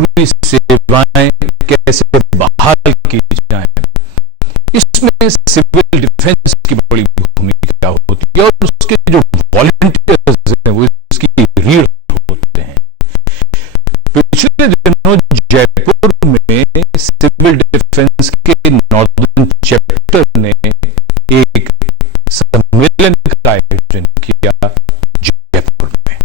जरूरी सेवाएं कैसे बहाल की जाएं, इसमें सिविल डिफेंस की बड़ी भूमिका होती है और उसके जो वॉलंटियर्स हैं वो इसकी रीढ़ होते हैं। पिछले दिनों जयपुर में सिविल डिफेंस के नॉर्दर्न चैप्टर ने एक सम्मेलन का आयोजन किया जयपुर में।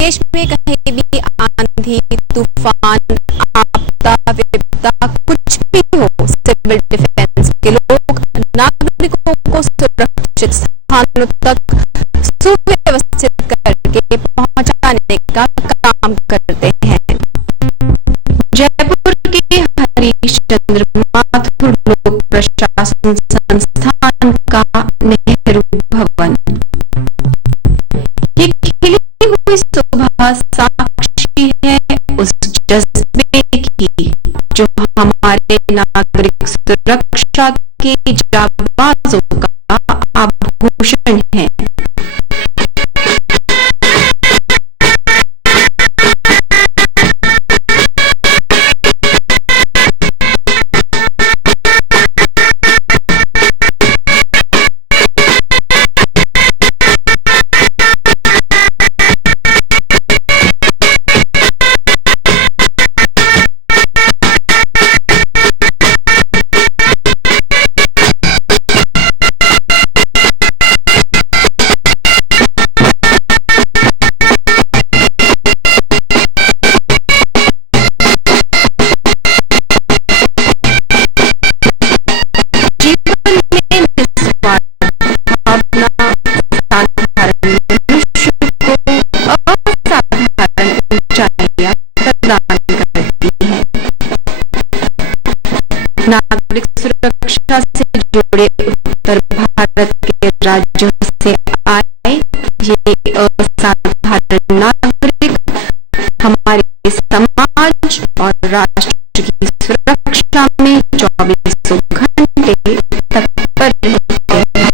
देश में कहीं भी आंधी, तूफान, आपदा, विपदा कुछ भी हो, सिविल डिफेंस के लोग नागरिकों को सुरक्षित स्थानों तक सुव्यवस्थित करके पहुंचाने का काम करते हैं। जयपुर के हरीशचंद्र माथुर लोक प्रशासन संस्थान का नेहरू भवन, ये खिली हुई सुबह साक्षी है उस जज्बे की जो हमारे नागरिक सुरक्षा के जाबाजों का आभूषण है। नागरिक सुरक्षा से जुड़े उत्तर भारत के राज्यों से आए ये असाधारण नागरिक हमारे समाज और राष्ट्र की सुरक्षा में 24 घंटे तत्पर रहते हैं।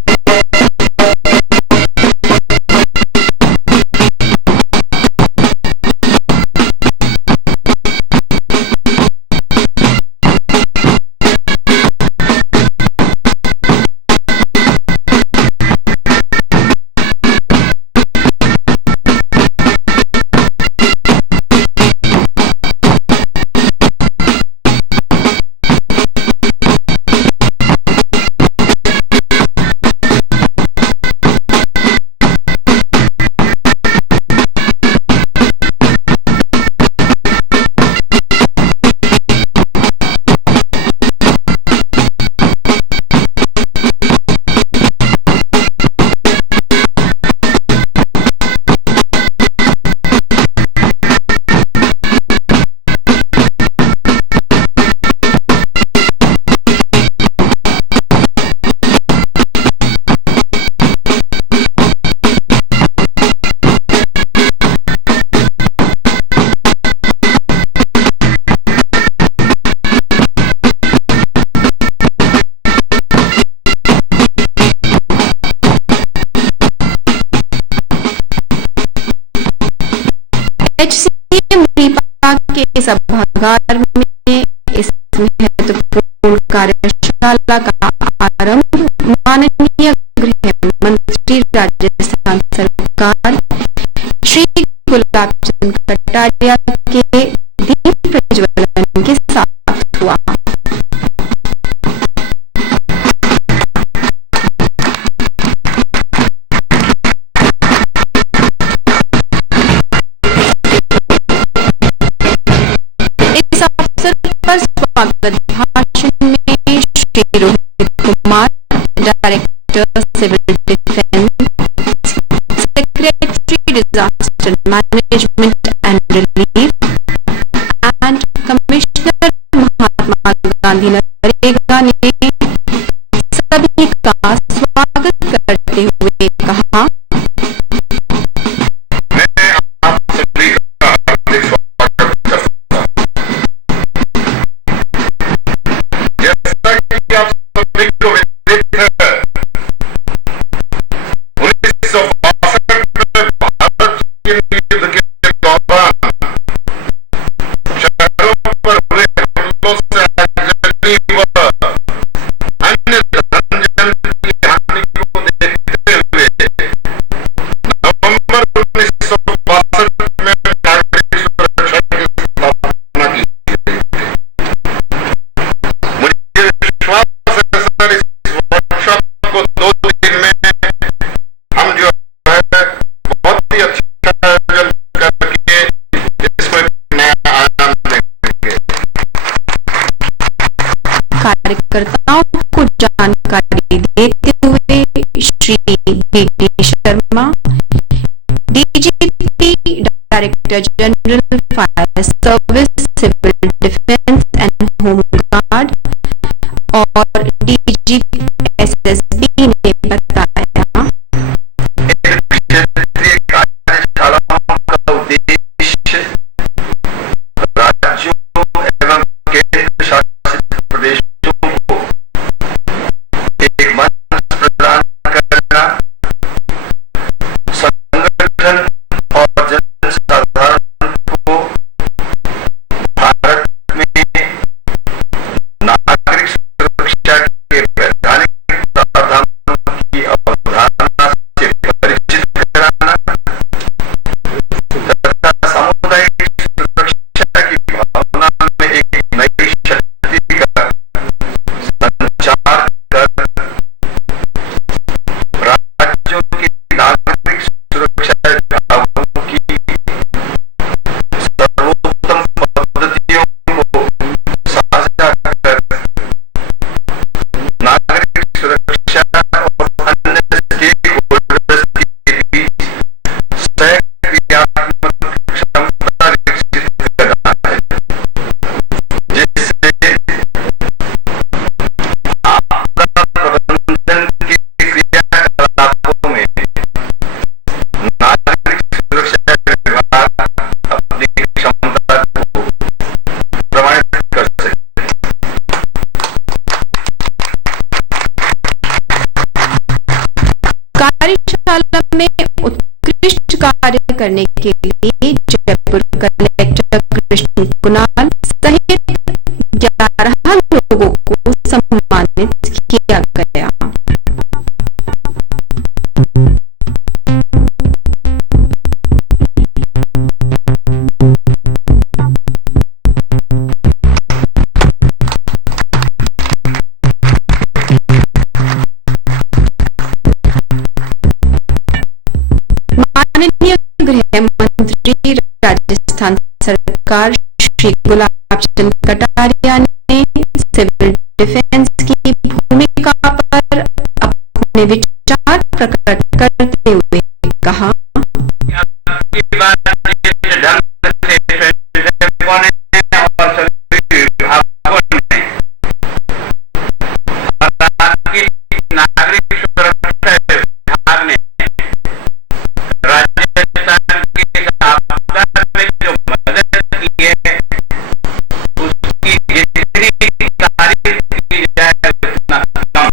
के सभागार में इस महत्वपूर्ण कार्यशाला का आरंभ माननीय गृह मंत्री राजस्थान सरकार श्री गुलाब चंद कटारिया के दीप प्रज्वलन के साथ हुआ। इस अवसर पर स्वागत भाषण में Shri Rohit Kumar, director civil defence, secretary disaster management and relief and commissioner Mahatma Gandhi NREGA ने सभी का स्वागत करते हुए कहा, मैं आप सभी का हार्दिक स्वागत करता हूं। जैसा कि आप सभी को विदित है, 1962 में भारत चीन युद्ध के दौरान शहरों पर हुए हमलों से आगजनी व अन्य धन की हानि को देखते हुए नवंबर 1962 में नागरिक सुरक्षा की स्थापना की गई थी। मुझे विश्वास है सर, इस वर्कशॉप को 2 दिन में हम जो है बहुत ही अच्छा आयोजन करके इसमें नया आयाम देंगे। कार्यकर्ताओं को जानकारी देते हुए Shri B D. Sharma, DGP, director general fire service, civil defence and home guard और डीजीपी एसएसबी ने बताया, क्षेत्रीय कार्यशालाओं का उद्देश्य राज्यों एवं केंद्र शासित प्रदेशों को एक मंच प्रदान करना, संगठन और जनसाधारण को भारत में नागरिक सुरक्षा के वैधानिक प्रावधानों की अवधारणा से परिचित कराना तथा सामुदायिक सुरक्षा की भावना में एक नई शक्ति का संचार कर राज्यों की नागरिक सुरक्षा विभागों की सर्वोत्तम पद्धतियों को साझा कर नागरिक सुरक्षा और अन्य स्टेक होल्डर्स के बीच सहक्रियात्मक क्षमता विकसित करना है, जिससे आपदा प्रबंधन के क्रियाकलापों में नागरिक सुरक्षा विभाग अपनी क्षमता को प्रमाणित कर सके। कार्यशाला में उत्कृष्ट कार्य करने के लिए जयपुर कलेक्टर कृष्ण कुणाल सहित 11 लोगों को सम्मानित किया गया। माननीय गृह मंत्री राजस्थान सरकार श्री गुलाब चंद कटारिया ने सिविल डिफेंस की भूमिका पर अपने विचार प्रकट करते हुए कहा, नागरिक सुरक्षा विभाग ने राजस्थान की आपदा में जो मदद की है उसकी जितनी तारीफ की जाए उतना कम।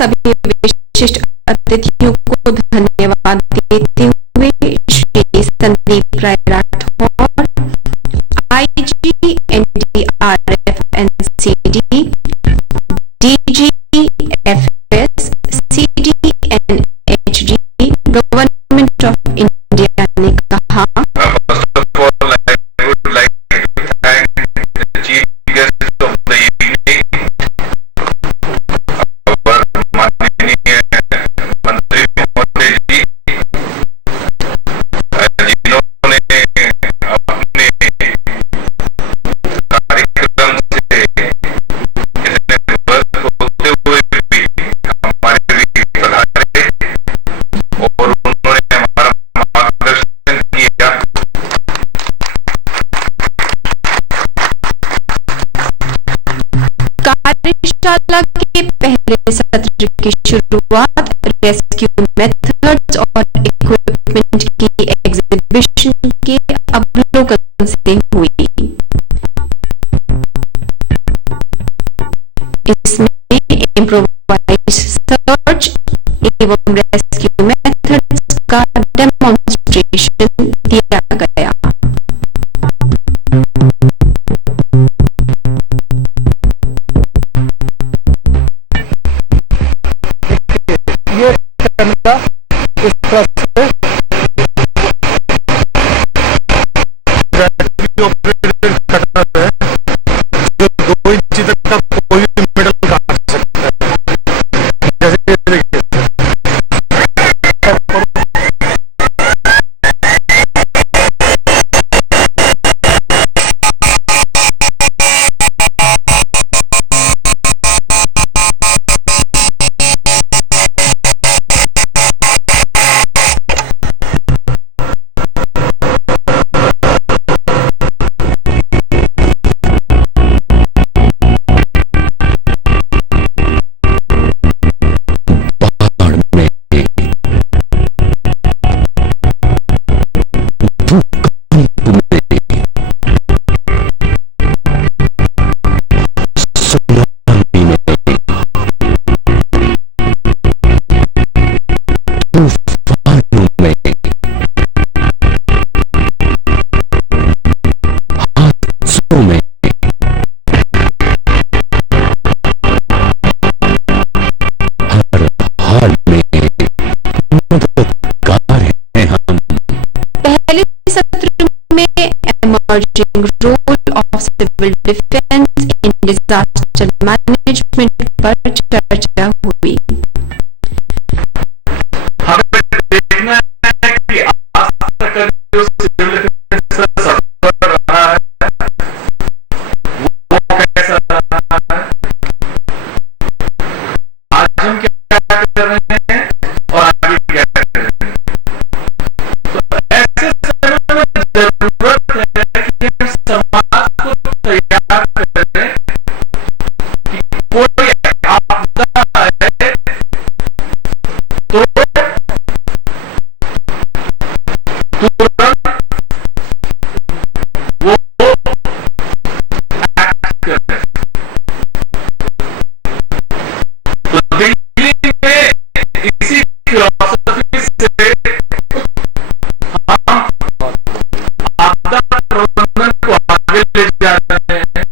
सभी विशिष्ट अतिथियों को धन्यवाद देते हुए Shri Sandeep Rai Rathore, IG NDRF NCD, DGFS CDNHD, government of India ने कहा, First of all, I would like to thank the chief guest of the evening, our माननीय मंत्री महोदय जी, जिन्होंने अपने कार्यक्रम से इतने व्यस्त होते हुए भी हमारे लिए पधारे और उन्होंने हमारा मार्गदर्शन किया। कार्यशाला के पहले सत्र की शुरुआत रेस्क्यू मेथड्स और इक्विपमेंट की एग्जीबिशन के अवलोकन से हुई। इसमें इम्प्रोवाइज सर्च एवं रेस्क्यू मेथड्स का डेमोन्स्ट्रेशन दिया गया। इस तरह से ऑपरेटेड कटर है जो 2 इंच तक का कोई भी मेटल काट सकता है। जैसे देखिए emerging role of civil defense in disaster management पर चर्चा हुई। हमें देखना है कि आज तक जो सिविल डिफेंस सफर रहा है वो कैसा रहा है, आज हम क्या कर रहे हैं और आगे क्या कर रहे हैं। तो ऐसे समय में जरूरत है कि हम समाज को तैयार करें कि कोई आपदा है तो तुरंत वो एक्ट करें। तो दिल्ली में इसी फिलॉसफी से हम आपदा प्रबंधन को आगे ले जा रहे हैं।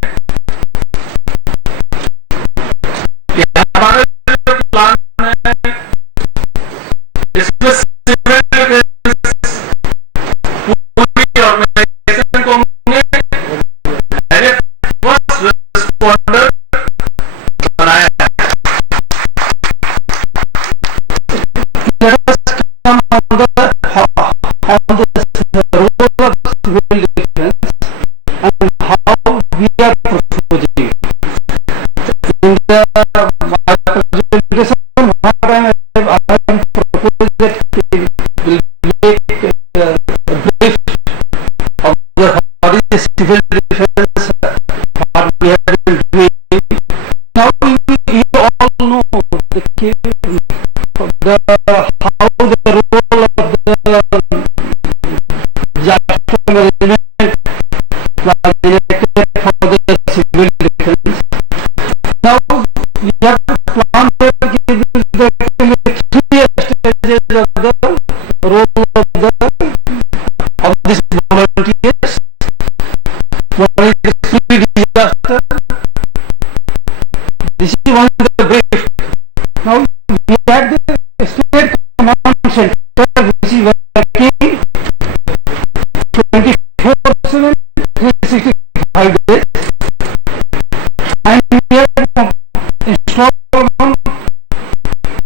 हमारा जो प्लान है इसमें सिविल डिफेंस पूरी ऑर्गेनाइजेशन को हमने एज ए फर्स्ट रिस्पॉन्डर बनाया है। civil defense and how we are proceeding. In the my presentation, what I am proposing that we will make a brief of what is civil defense, what we have been doing. Now you all know the how the role of the disaster management was elected for the civil defense. Now we have to plan that of the role of these volunteers. One is the pre-disaster. This is one of the brief. Now we had the state command center which is working 24/7, 365 days, and we have installed one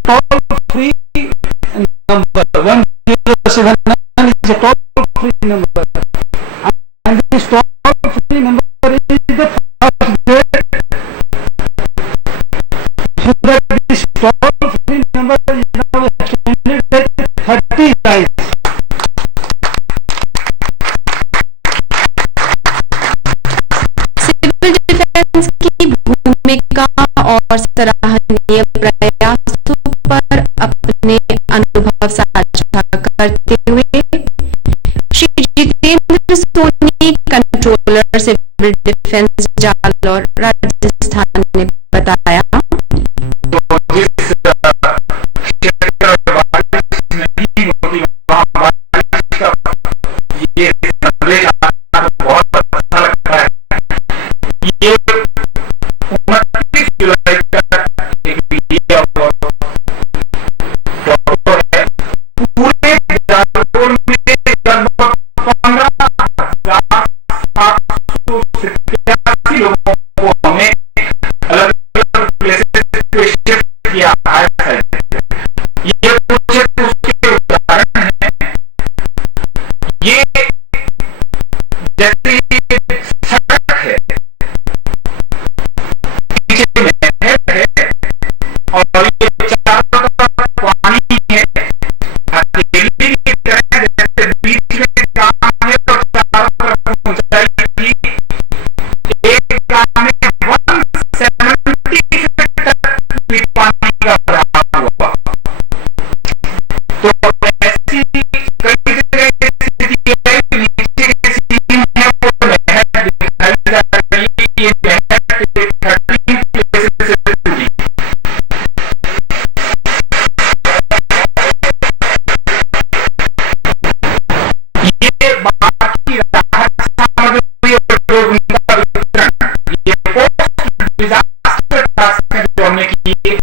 toll-free number. 1079 is a toll-free number, and this toll-free number is the first grade, so that this toll-free number is now extended by 30 times. Civil defence की भूमिका और सराहनीय प्रयासों पर अपने अनुभव साझा करते हुए Shri Jitendra Soni, controller civil defence Jalore Rajasthan, ने बताया, ये संदेश बहुत अच्छा लगता है। ये 29 जुलाई का एक वीडियो फोटो है। पूरे जालौर में लगभग 15,787 लोगों को हमें अलग अलग प्लेसेस पे शिफ्ट किया है। ये कुछ उसके उदाहरण हैं। ये जैसे सड़क है, पीछे नहर है और ये चारों तरफ पानी है, हथेली की तरह जैसे बीच में गांव है और चारों तरफ ऊंचाई की। एक गांव में 170 फीट तक पानी का बहाव हुआ। तो ऐसी कई जगह स्थिति है, नीचे की सीम है वो नहर दिखाई जा रही है। ये नहर 13 प्लेसेस से जुड़ी। ये बाकी राहत सामग्री और उनका वितरण ये पोस्ट डिजास्टर टास्क में जो हमने किए।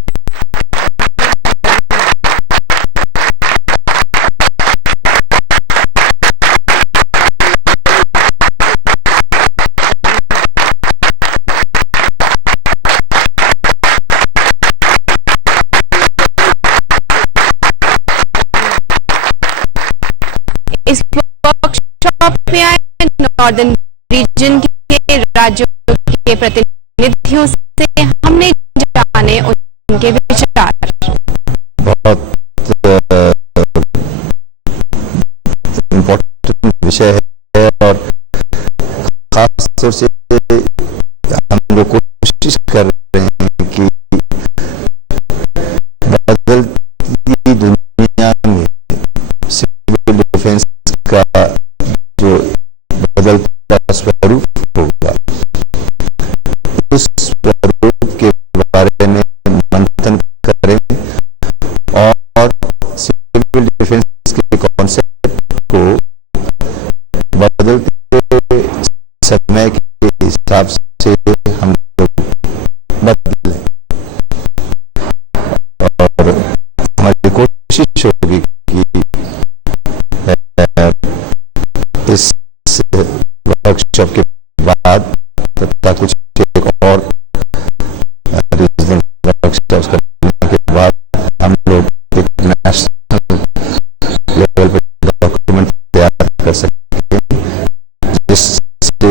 इस वर्कशॉप में आए नॉर्दर्न रीजन के राज्यों के प्रतिनिधियों से हमने जाने उनके विचार। बहुत इम्पोर्टेंट विषय है और खास तौर से हम लोग कोशिश कर रहे हैं कि बदलती दुनिया में सिविल डिफेंस का जो बदलता स्वरूप होगा, उस स्वरूप के बारे में मंथन करें और सिविल डिफेंस के कॉन्सेप्ट को बदलते समय के हिसाब से हम लोग बदलें। और हमारी कोशिश होगी कि इस वर्कशॉप के बाद तथा कुछ एक और रीजनल वर्कशॉप्स करने के बाद हम लोग एक नेशनल लेवल पर डॉक्यूमेंट तैयार कर सकें, जिससे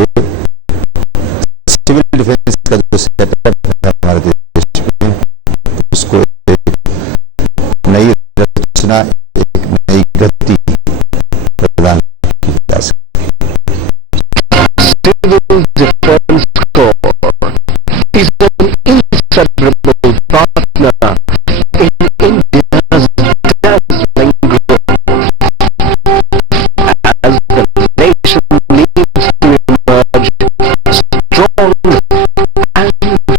सिविल डिफेंस का जो सेटअप है हमारे देश में, उसको एक नई रचना, एक नई गति प्रदान की जा सके। Civil Defense Corps is an inseparable partner in India's dazzling growth as the nation needs to emerge strong and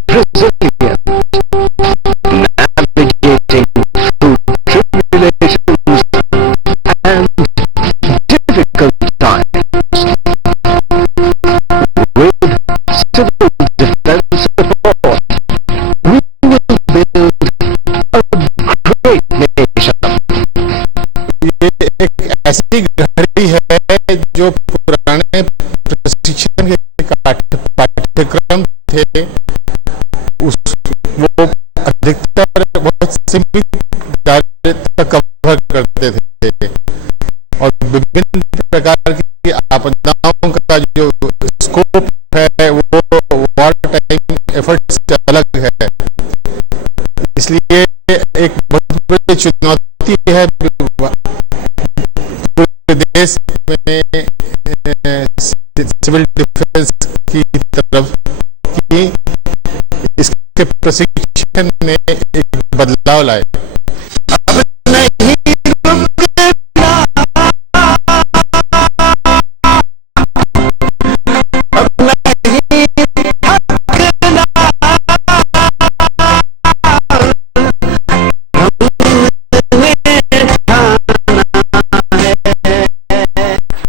resilient, navigating through tribulations वही घड़ी है जो पुराने प्रशिक्षण के पाठ्यक्रम थे, वो अधिकतर बहुत सीमित कार्य तक कवर करते थे और विभिन्न प्रकार की आपदाओं का जो स्कोप है वो वॉर टाइम एफर्ट से अलग है। इसलिए एक बहुत बड़ी चुनौती है पूरे देश में सिविल डिफेंस की तरफ की इसके प्रशिक्षण में एक बदलाव लाए। अब नहीं रुकना, अब नहीं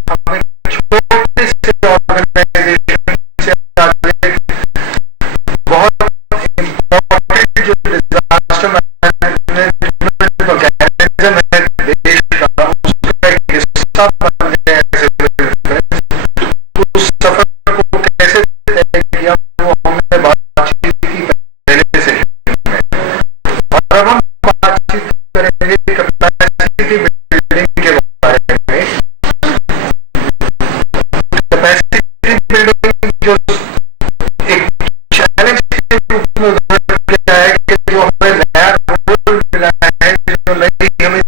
थकना, छोटे से ऑर्गेनाइजेशन से आगे बहुत इम्पोर्टेंट जो डिजास्टर मैनेजमेंट मैकेनिज्म है देश का, उसका एक हिस्सा बन गया है सिविल डिफेंस। उस सफर को कैसे तय किया वो हमने बातचीत की पहले से और अब हम बातचीत करेंगे कैपेसिटी बिल्डिंग के बारे में। कैपेसिटी बिल्डिंग जो एक चैलेंज के रूप में उभर के आया कि जो हमें नया रोल मिला है, जो नई हमें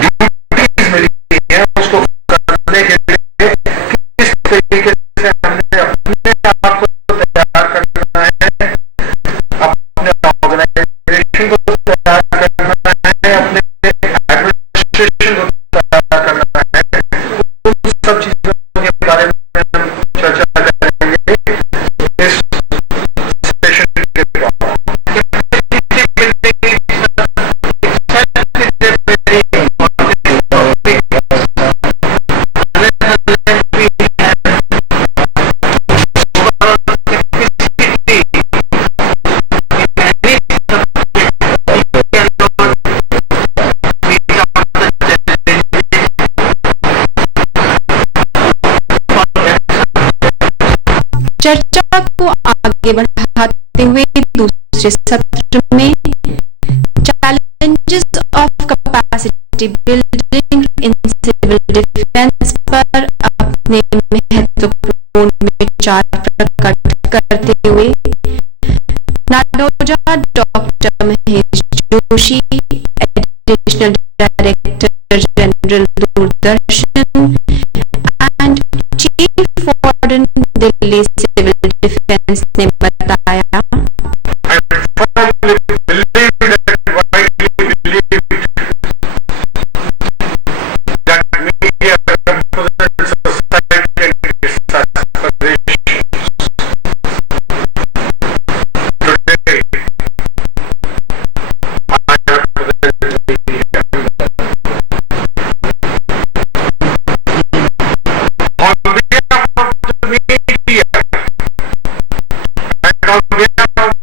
ड्यूटीज मिली है, उसको करने के लिए किस तरीके से हमने अपने आप को तैयार करना है, अपने ऑर्गेनाइजेशन को तैयार करना है, अपने एडमिनिस्ट्रेशन को तैयार करना है। उन सब चीजों के बारे में हम चर्चा करेंगे इस सेशन के बाद। चर्चा को आगे बढ़ाते हुए दूसरे सत्र में challenges of capacity building in civil defence पर अपने महत्वपूर्ण विचार प्रकट करते हुए Nadoja doctor Mahesh Joshi, additional director general Doordarshan and chief warden Delhi civil defence ने बताया। On behalf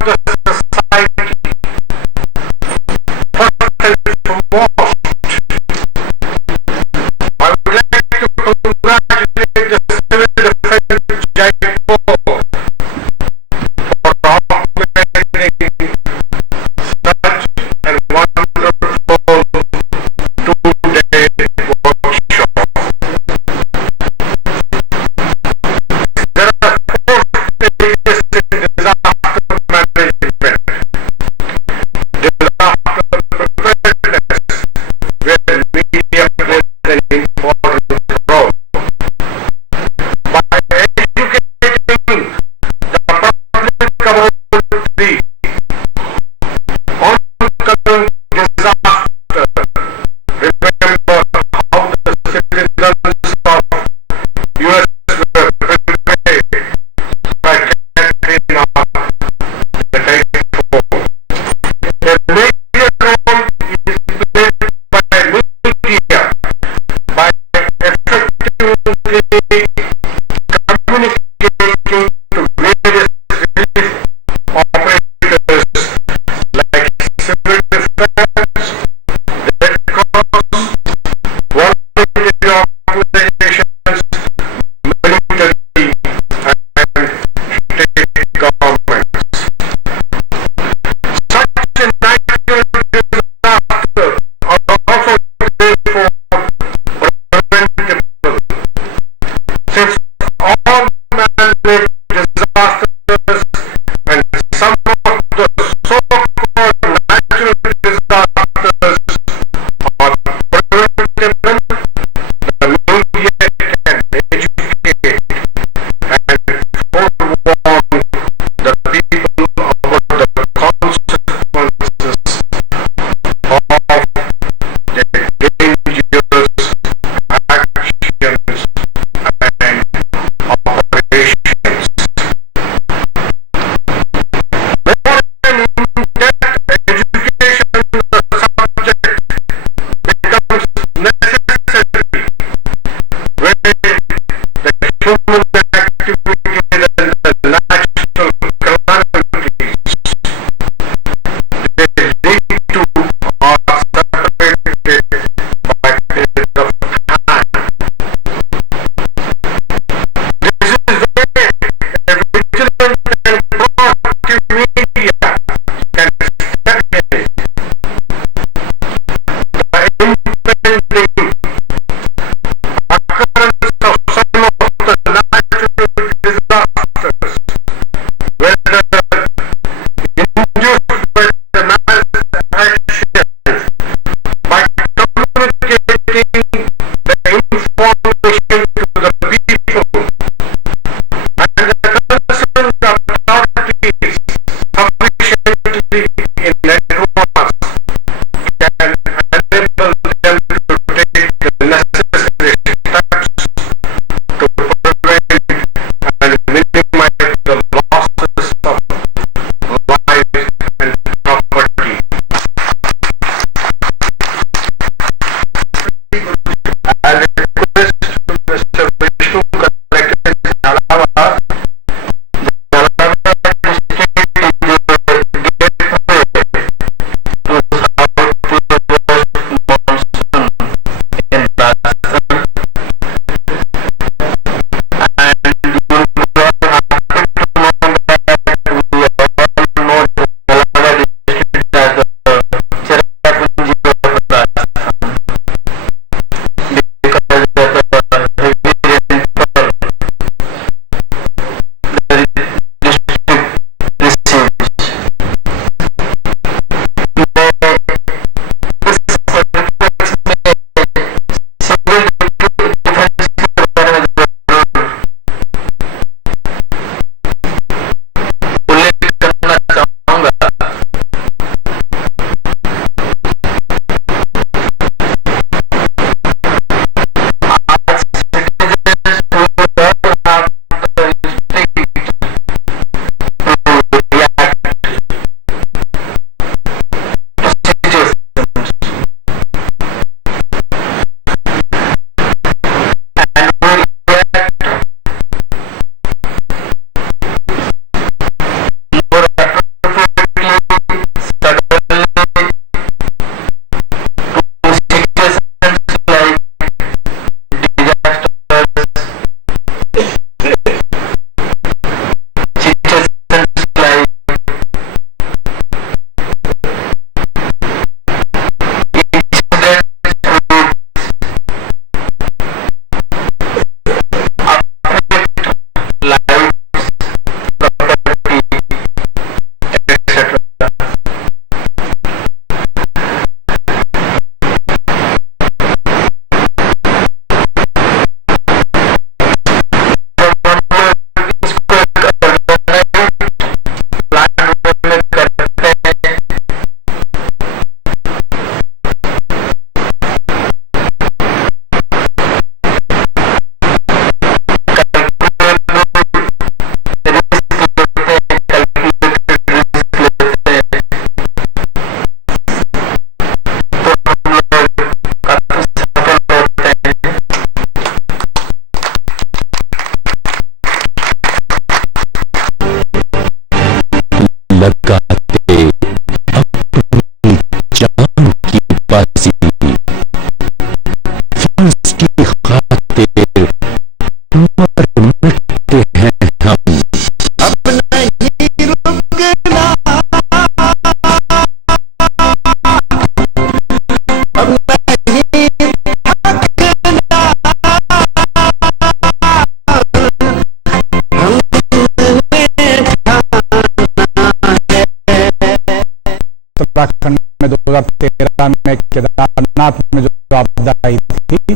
उत्तराखंड में 2013 में केदारनाथ में जो आपदा आई थी,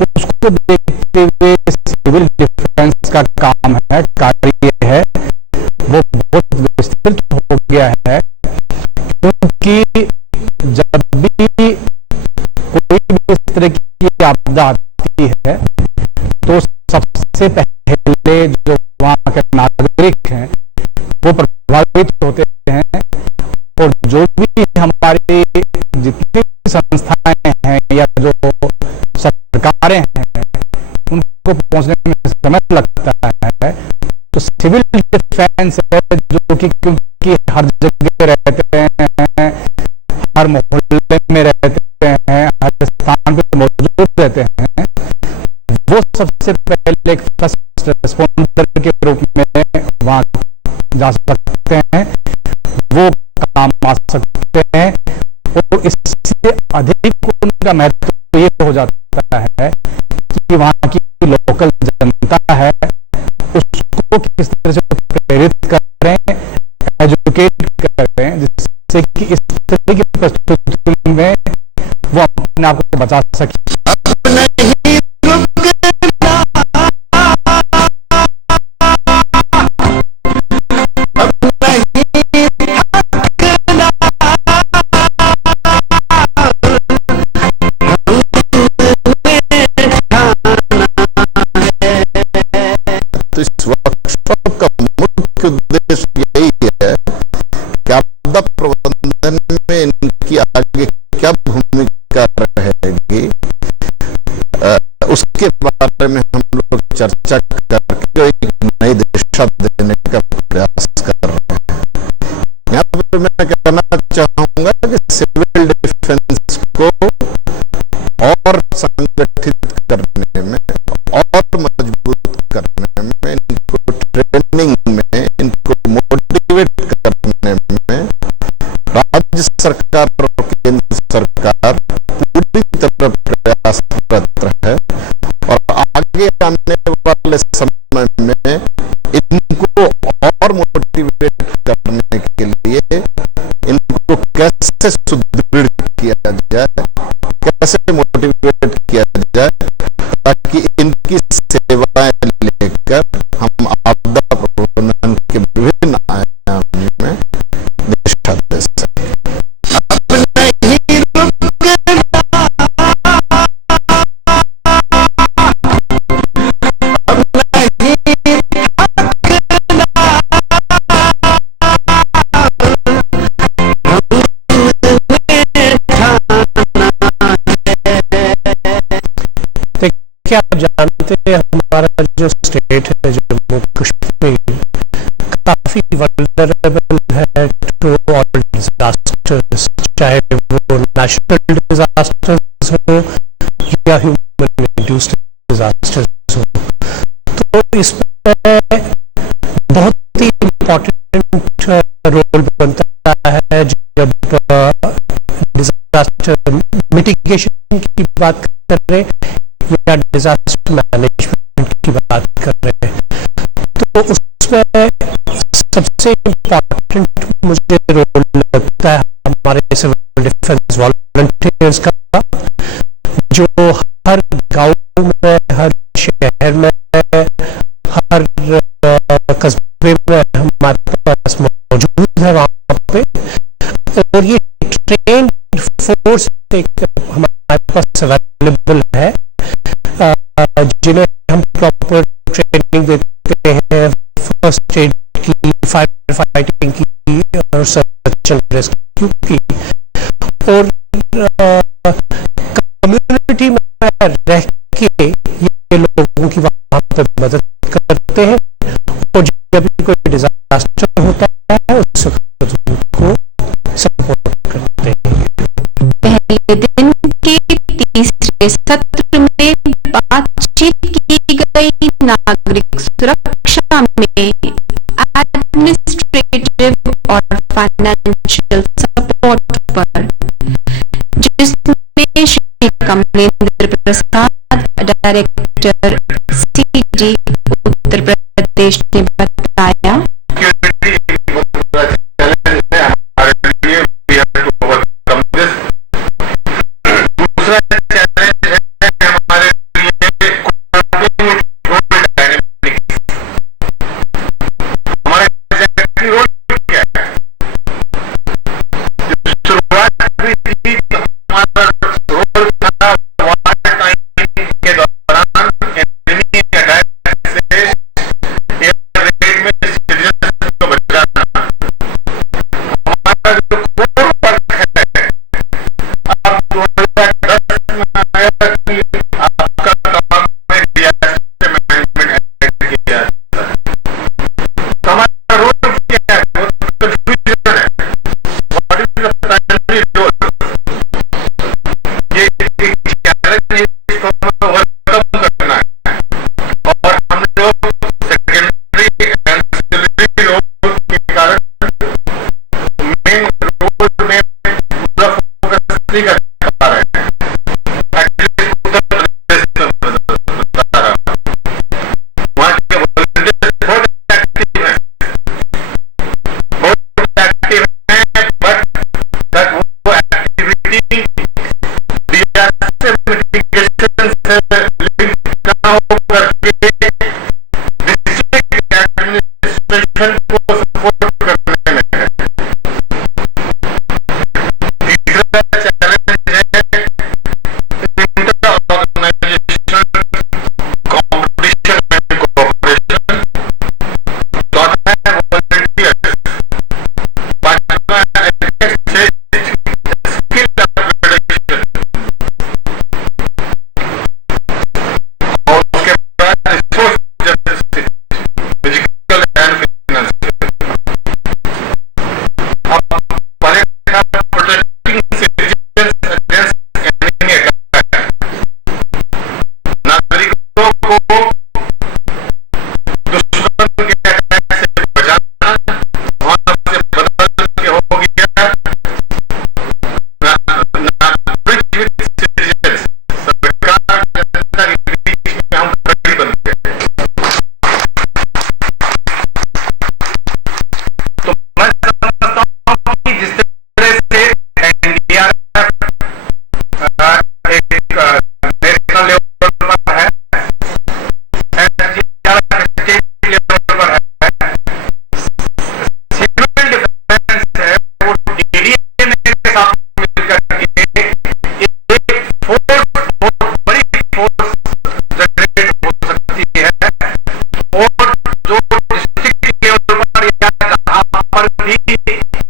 उसको देखते हुए सिविल डिफेंस का काम है, कार्य है, वो बहुत विस्तृत हो गया है। क्योंकि जब भी कोई भी इस तरह की आपदा आती है तो सबसे पहले जो वहाँ के नागरिक हैं वो प्रभावित होते हैं, और जो भी हमारी जितनी संस्थाएं हैं या जो सरकारें हैं उनको पहुंचने में समय लगता है। तो सिविल डिफेंस है जो कि क्योंकि हर जगह रहते हैं, हर मोहल्ले में रहते हैं, हर स्थान पर मौजूद रहते हैं, वो सबसे पहले एक फर्स्ट रिस्पॉन्डर के रूप में वहां जा सकते हैं, वो काम आ सकते हैं। और इससे अधिक उनका महत्व ये हो जाता है कि वहां की लोकल जनता है उसको किस तरह से प्रेरित करें, एजुकेट करें, जिससे कि इस तरह की परिस्थिति में वो अपने आप को बचा सके। तो इस वर्कशॉप का मुख्य उद्देश्य यही है कि आपदा प्रबंधन में इनकी आगे क्या भूमिका रहेगी, उसके बारे में हम लोग चर्चा करके एक नई दिशा देने का प्रयास कर रहे हैं। यहाँ पर मैं कहना चाहूंगा कि सिविल डिफेंस को और संगठित करने में और मजबूत करने में, इनको ट्रेनिंग में, इनको मोटिवेट करने में राज्य सरकार और केंद्र सरकार पूरी तरह प्रयासरत है। और आगे आने वाले समय में इनको और मोटिवेट करने के लिए इनको कैसे सुदृढ़ किया जाए, कैसे मोटिवेट किया जाए, ताकि इनकी सेवाएं लेकर हम आपदा प्रबंधन के विभिन्न आयाम में दिशा दे सकें। क्या आप जानते हैं हमारा जो स्टेट है जम्मू कश्मीर काफी वल्नरेबल है टू ऑल डिजास्टर्स, चाहे वो नेशनल डिजास्टर्स हो या ह्यूमन इंड्यूस्ड डिजास्टर्स हो। तो इसमें बहुत ही इम्पोर्टेंट रोल बनता है जब डिजास्टर मिटिगेशन की बात कर रहे या डिजास्टर मैनेजमेंट की बात कर रहे हैं। तो उसमें सबसे इम्पोर्टेंट मुझे रोल लगता है हमारे सिविल डिफेंस वॉलंटियर्स का, जो हर गांव में, हर शहर में, हर कस्बे में हमारे पास मौजूद है वहां पे। और ये ट्रेन्ड फोर्स हमारे पास अवेलेबल है, जिन्हें हम प्रॉपर ट्रेनिंग देते हैं फर्स्ट एड की, फायर फाइटिंग की और सर्च एंड रेस्क्यू की। और कम्युनिटी में रह के ये लोगों की वहां पर मदद करते हैं, और जब भी कोई डिजास्टर होता है उस वक्त उनको सपोर्ट करते हैं। पहले दिन के तीसरे सत्र में बातचीत की गई नागरिक सुरक्षा में एडमिनिस्ट्रेटिव और फाइनेंशियल सपोर्ट पर, जिसमें श्री कमलेंद्र प्रसाद, डायरेक्टर CD उत्तर प्रदेश ने बताया, चैलेंज है हमारे लिए।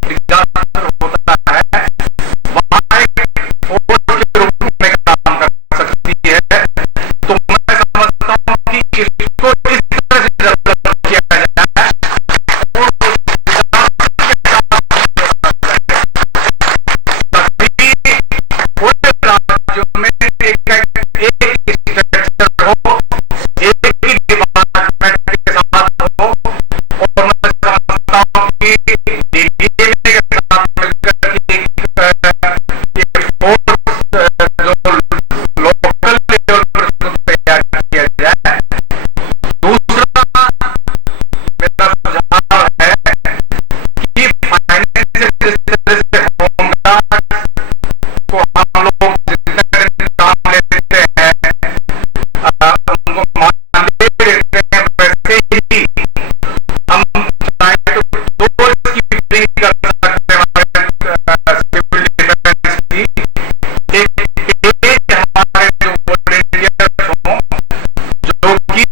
डिजास्टर होता है वहां एक फोर्स के रूप में काम कर सकती है। तो मैं समझता हूं कि इसको इस तरह से डेवलप किया जाए और तभी पूरे राज्यों में एक स्ट्रक्चर हो, एक ही डिपार्टमेंट के साथ हो। और मैं समझता हूं कि डीडीए के साथ मिलकर एक फोर्स जो लोकल लेवल पर उसको तैयार किया जाए। दूसरा मेरा सुझाव है कि फाइनेंस जिस तरह से होमगार्ड को हम लोग जितने काम लेते हैं उनको मानदेय देते हैं, वैसे ही हम चाहे तो दो कीपिंग कर सकते हैं हमारे सिविल डिफेंस की। एक पेज हमारे जो वॉलंटियर्स हों जो कि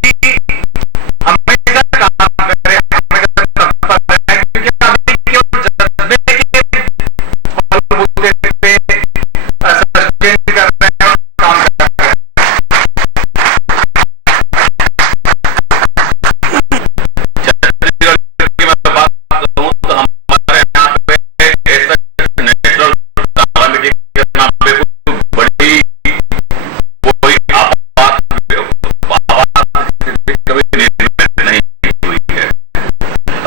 हमेशा काम करें, हमेशा तत्पर रहें, क्योंकि अभी केवल जज्बे के बलबूते पे सस्टेन कर रहे हैं और काम कर रहे हैं। छत्तीसगढ़ की मैं बात करूं तो हमारे यहाँ पे ऐसा नेचुरल कैलामिटी के नाम पे कोई बड़ी कोई आपात कभी निर्मित नहीं हुई है।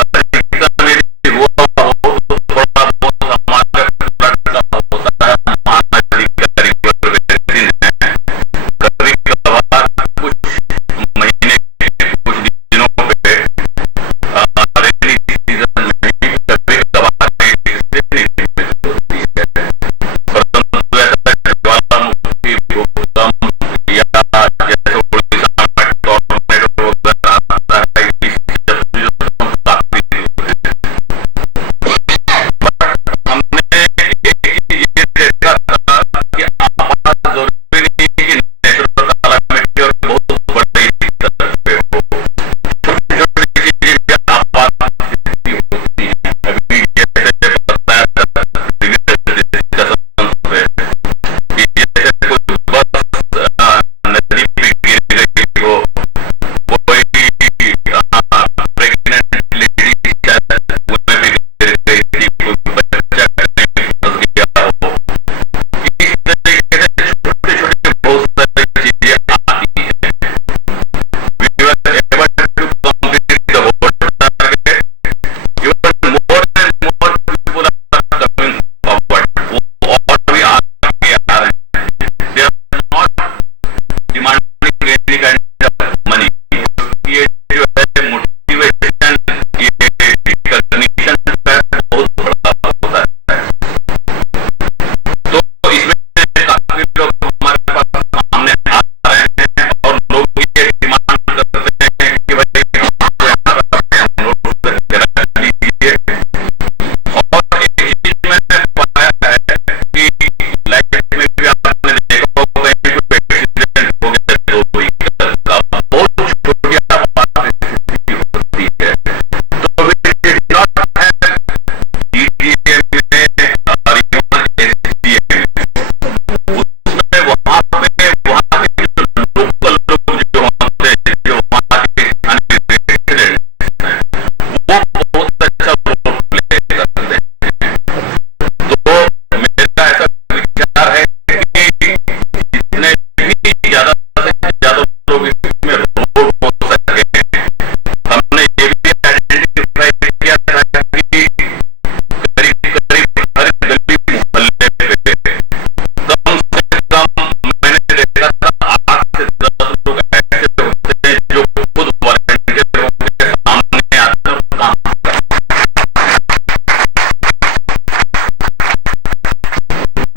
अधिकतर यदि हुआ हो तो थोड़ा बहुत हमारे फ्लड का होता है, महानदी का रिवर बेसिन है, कभी कभार कुछ महीने कुछ दिनों पे रेनी सीजन में कभी कभार निर्मित होती है। परंतु ऐसा ज्वालामुखी भूकंप या जैसे उड़ीसा में टॉर्नेडो वगैरह आता है, इस सब चीजों से हम काफी दूर हैं। हमने एक चीज ये देखा था कि आपात जरूरी नहीं कि नेचुरल कैलामिटी और बहुत बड़ी स्तर पे हो, छोटी छोटी चीजें भी आपात स्थिति होती है। अभी जैसे बताया था प्रीवियस डिस्कशन पे कि जैसे कोई बस नदी पे गिर गई हो, कोई प्रेग्नेंट लेडी शायद कुएं में गिर गई थी, कोई बच्चा कहीं फंस गया हो, इस तरीके से छोटी छोटी बहुत सारी चीजें आती हैं। We were able to complete the whole target. Even more and more people are coming forward. वो और भी आगे आ रहे हैं। They are not demanding any kind of money. ये जो है मोटिवेशन, ये रिकॉग्निशन का बहुत बड़ा होता है। तो इसमें काफी लोग हमारे पास सामने आ रहे हैं और लोग ये डिमांड करते हैं कि भाई हमको यहाँ पर हम लोग करा लीजिए। और एक चीज मैंने पाया है कि लाइफ में भी आपने देखा होगा कहीं कोई एक्सीडेंट हो गया तो व्हीकल का बहुत छोटी आपात स्थिति होती है, तो वे डिड नॉट हैव डीडीए में और इवन एसडीए में। उसमें वहां के जो लोकल लोग जो होते हैं, जो वहां के स्थानीय रेसिडेंट्स हैं, वो बहुत अच्छा रोल प्ले करते हैं। तो मेरा ऐसा विचार है कि जितने भी ज्यादा से ज्यादा लोग इसमें रोल हो सके। हमने ये भी आइडेंटिफाई किया था कि करीब करीब हर गली मोहल्ले पे कम से कम मैंने देखा था 8 से 10 लोग ऐसे होते हैं जो खुद वॉलंटियर होकर सामने आते हैं और काम करते हैं।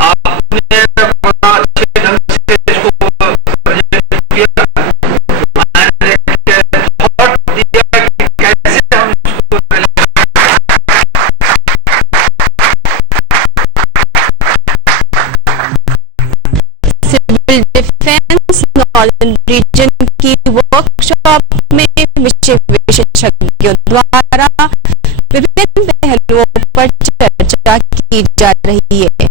आपने बड़ा अच्छे ढंग से इसको प्रेजेंट किया, थॉट दिया कि कैसे हम इसको सिविल डिफेंस नॉर्दर्न रीजन की वर्कशॉप में विषय विशेषज्ञों द्वारा विभिन्न पहलुओं पर पर चर्चा की जा रही है।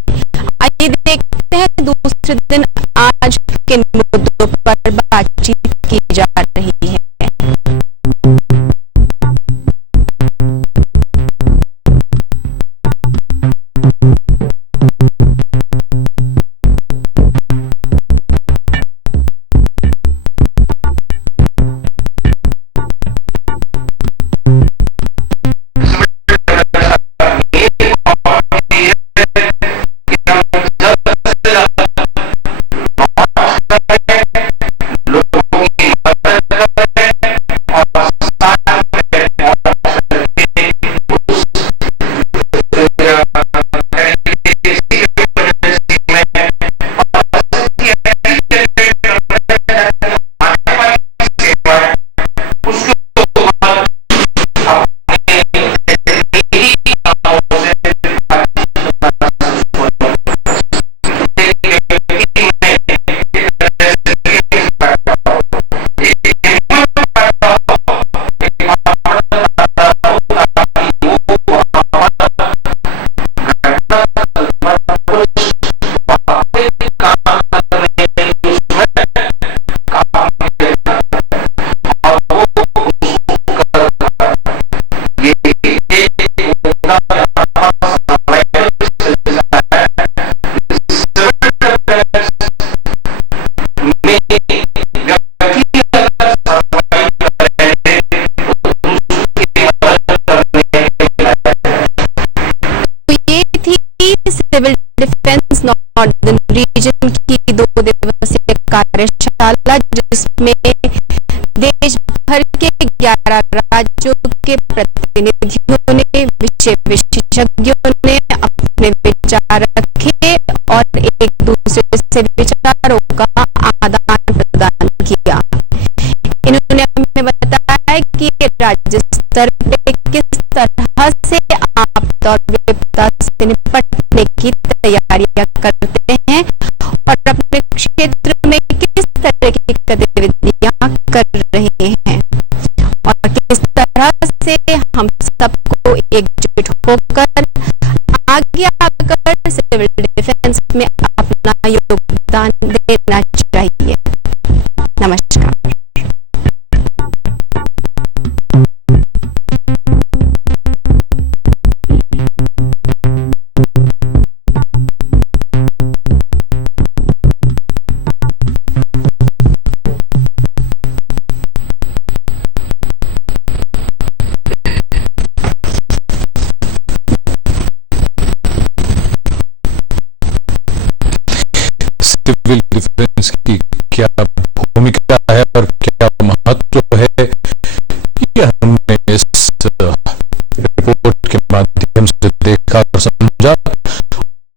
आइए देखते हैं दूसरे दिन आज किन मुद्दों पर बातचीत की जा रही है। सिविल डिफेंस नॉर्दर्न रीजन की 2 दिवसीय कार्यशाला, जिसमें देश भर के 11 राज्यों के प्रतिनिधियों ने, विषय विशेषज्ञों ने अपने विचार रखे और एक दूसरे से विचारों का आदान प्रदान किया। इन्होंने हमें बताया कि राज्य स्तर पे किस तरह से आपदा और विपदा से निपटने की तैयारियां करते हैं और अपने क्षेत्र में किस तरह की गतिविधियां कर रहे हैं और किस तरह से हम सबको एकजुट होकर आगे आकर सिविल डिफेंस में अपना योगदान देना चाहिए। नमस्कार। सिविल डिफेंस की क्या भूमिका है और क्या महत्व है, ये हमने इस रिपोर्ट के माध्यम से देखा और समझा।